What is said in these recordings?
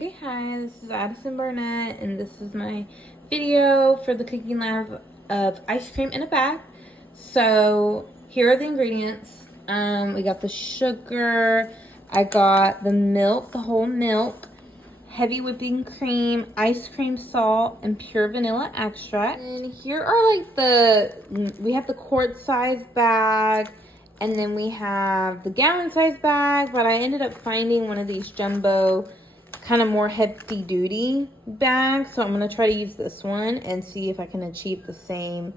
Okay, hi, this is Addison Barnett, and this is my video for the cooking lab of ice cream in a bag. So here are the ingredients. We got the sugar, I got the milk, the whole milk, heavy whipping cream, ice cream salt, and pure vanilla extract. And here are we have the quart size bag, and then we have the gallon size bag, but I ended up finding one of these jumbo kind of more hefty duty bags, so I'm going to try to use this one and see if I can achieve the same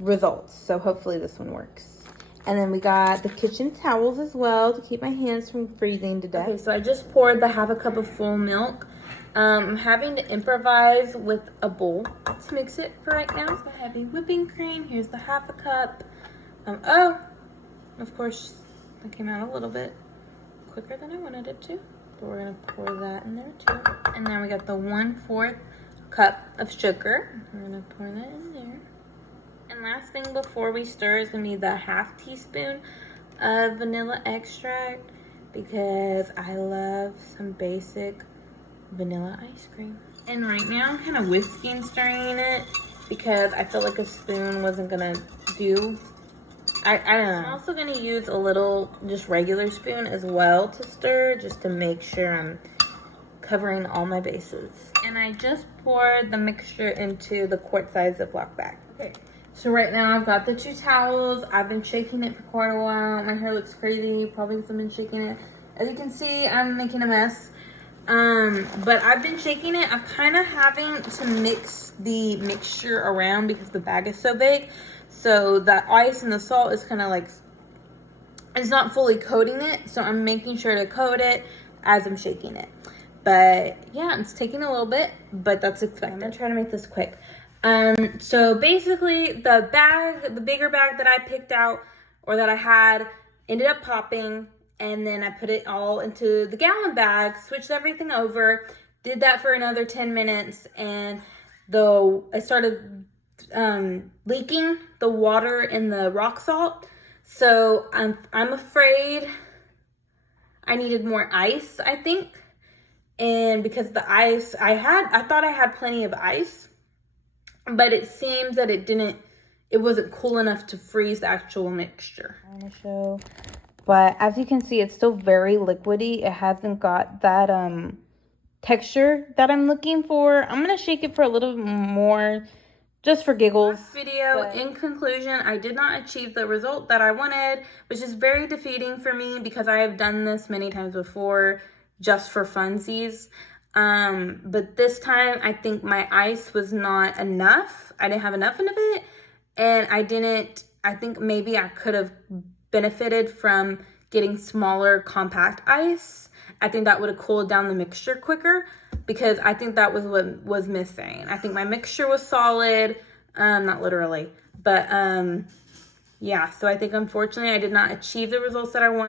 results. So hopefully this one works. And then we got the kitchen towels as well to keep my hands from freezing to death. Okay, so I just poured the half a cup of full milk. I'm having to improvise with a bowl to mix it for right now. The heavy whipping cream, here's the half a cup. Oh, of course, that came out a little bit quicker than I wanted it to. But we're gonna pour that in there too. And then we got the 1/4 cup of sugar. We're gonna pour that in there. And last thing before we stir is gonna be the 1/2 teaspoon of vanilla extract, because I love some basic vanilla ice cream. And right now I'm kind of whisking, stirring it, because I feel like a spoon wasn't gonna do. I don't know. I'm also gonna use a little just regular spoon as well to stir, just to make sure I'm covering all my bases. And I just poured the mixture into the quart size Ziploc bag. Okay, so right now I've got the 2 towels. I've been shaking it for quite a while. My hair looks crazy, probably because I've been shaking it. As you can see, I'm making a mess. But I've been shaking it. I'm kind of having to mix the mixture around because the bag is so big. So the ice and the salt is kind of like, it's not fully coating it. So I'm making sure to coat it as I'm shaking it. But yeah, it's taking a little bit, but that's expected. I'm gonna try to make this quick. So basically the bigger bag that I picked out, or that I had, ended up popping. And then I put it all into the gallon bag, switched everything over, did that for another 10 minutes. And I started leaking the water in the rock salt. So I'm afraid I needed more ice, I think. And because the ice I thought I had plenty of ice, but it seems that it wasn't cool enough to freeze the actual mixture. I want to show, but as you can see, it's still very liquidy. It hasn't got that texture that I'm looking for. I'm gonna shake it for a little more, just for giggles. In conclusion, I did not achieve the result that I wanted, which is very defeating for me because I have done this many times before just for funsies. But this time I think my ice was not enough. I didn't have enough of it, and I think maybe I could have benefited from getting smaller compact ice. I think that would have cooled down the mixture quicker, because I think that was what was missing. I think my mixture was solid, not literally, but yeah, so I think unfortunately I did not achieve the results that I wanted.